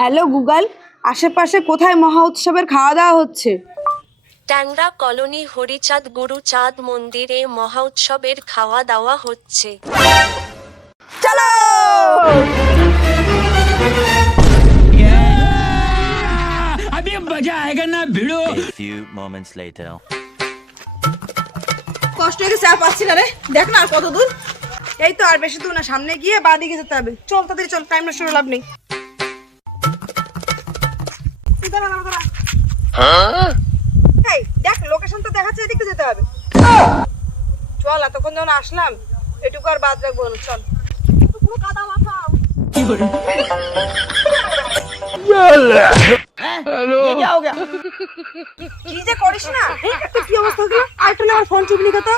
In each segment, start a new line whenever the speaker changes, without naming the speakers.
Hello Google আশেপাশে কোথায় মহা উৎসবের খাওয়া দাওয়া হচ্ছে
ট্যাংরা কলোনি হরিচাঁদ গুরুচাঁদ মন্দিরে মহোৎসবের খাওয়া দাওয়া হচ্ছে
চলো
अभी मजा आएगा ना भिड़ो
A few moments later.
কষ্ট হয়ে গেছে আর পাচ্ছি না রে দেখ না আর কত দূর এই তো আর বেশি দূর না সামনে গিয়ে বা দিকে যেতে হবে চল তাড়াতাড়ি চল টাইম নষ্ট করে লাভ নেই দাঁড়া, দাঁড়া, দাঁড়া। এই, দেখ লোকেশন তো দেখাচ্ছে এদিকে যেতে হবে। চল এতক্ষণ যখন আসলাম এটুকু আর বাদ রাখব চল। পুরো কাদা কি যে করিস না? একটা কি অবস্থা হলো? না আমার ফোন চুপলি কত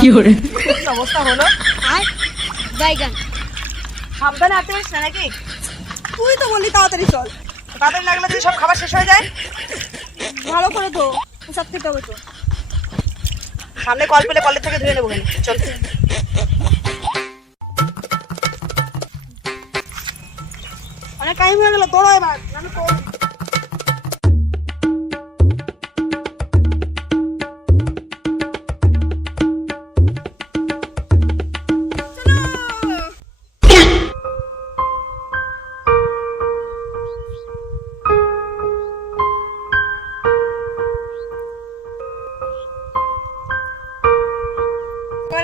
কি অবস্থা হলো।
বাইগান
সাবধানে আসতে পারিস না নাকি? তুই তো বললি তাড়াতাড়ি চল। তাড়াতাড়ি লাগলে যদি সব খাবার শেষ হয়ে যায়।
ভালো করে তো সব খেতে হবে তো।
সামনে কল পেলে কলের থেকে ধুয়ে নেব। চল। অনেক টাইম হয়ে গেল তোর এবার। নাহলে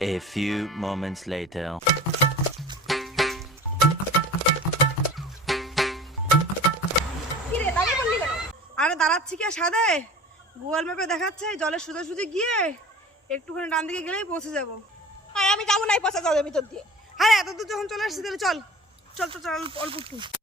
A few moments later.
আরে দাঁড়াচ্ছি কি আর সাদে গুগল ম্যাপে দেখাচ্ছে জলের সোজাসুজি গিয়ে একটুখানি ডান দিকে গেলেই পৌঁছে যাব।
আরে আমি যাব না এই পচা জলের ভিতর দিয়ে।
হ্যাঁ এত দূর যখন চলে আসছি তাহলে চল। চল চল চল অল্প-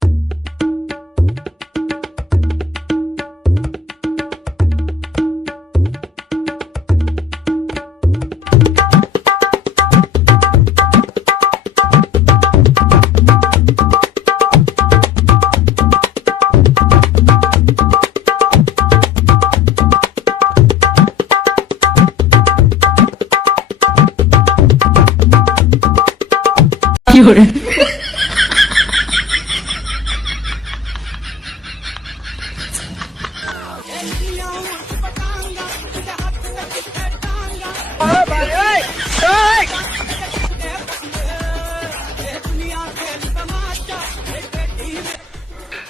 অল্প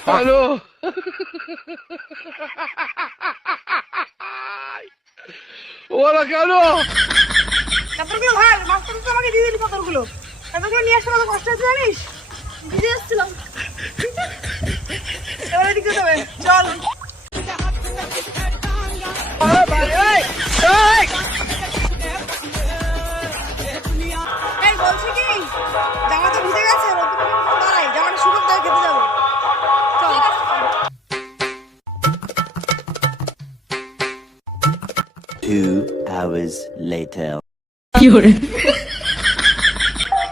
একটু পাথরগুলো ভার মাস্টার তো আমাকে দিয়ে দিলি পাথরগুলো পাথরগুলো নিয়ে কত কষ্ট হচ্ছে জানিস? ভিজে এসেছিলাম এবার এদিকে যেতে হবে চল। এই বলছি কি? জামা তো ভিজে গেছে দাঁড়াই জামাটা শুকোতে দেয় খেতে যাব।
Two hours later.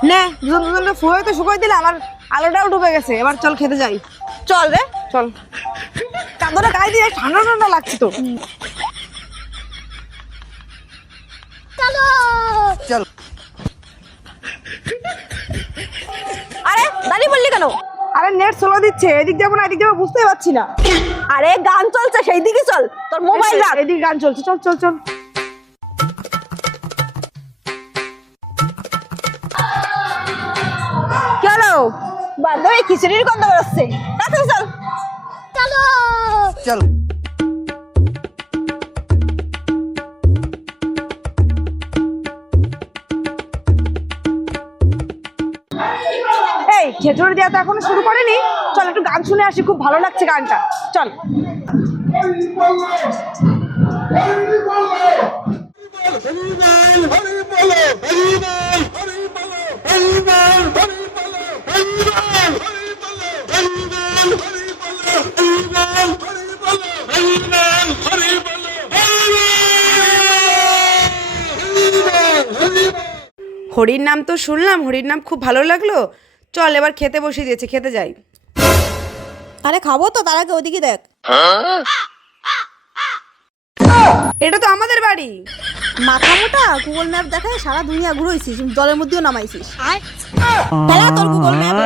নে দুজন শুকাই দিলে আমার আলোটাও ডুবে গেছে। এবার চল খেতে যাই। চল রে চল। গায়ে দিয়ে ঠান্ডা ঠান্ডা লাগছে তো। চল।
আরে দাঁড়িয়ে বললি কেন?
আরে নেট স্লো দিচ্ছে এদিক যাব না এদিক যাব বুঝতেই পারছি না।
আরে গান চলছে সেই দিকে চল। তোর মোবাইল রাখ।
এদিকে গান চলছে চল চল চল।
বান্ধবী খিচুড়ির গন্ধ বেরোচ্ছে। তাড়াতাড়ি চল। চলো।
চল। এই খেচুড়ি দেওয়া তো এখনও শুরু করেনি। চল একটু গান শুনে আসি খুব ভালো লাগছে গানটা। চল। হরির নাম তো শুনলাম হরির নাম খুব ভালো লাগল। চল এবার খেতে বসিয়ে দিয়েছে খেতে যাই।
আরে খাব তো তার আগে ওদিকে দেখ।
এটা তো আমাদের বাড়ি।
মাথা মোটা গুগল ম্যাপ দেখায় সারা দুনিয়া ঘুরোইছিস জলের মধ্যেও নামাইছিস। তোর গুগল ম্যাপ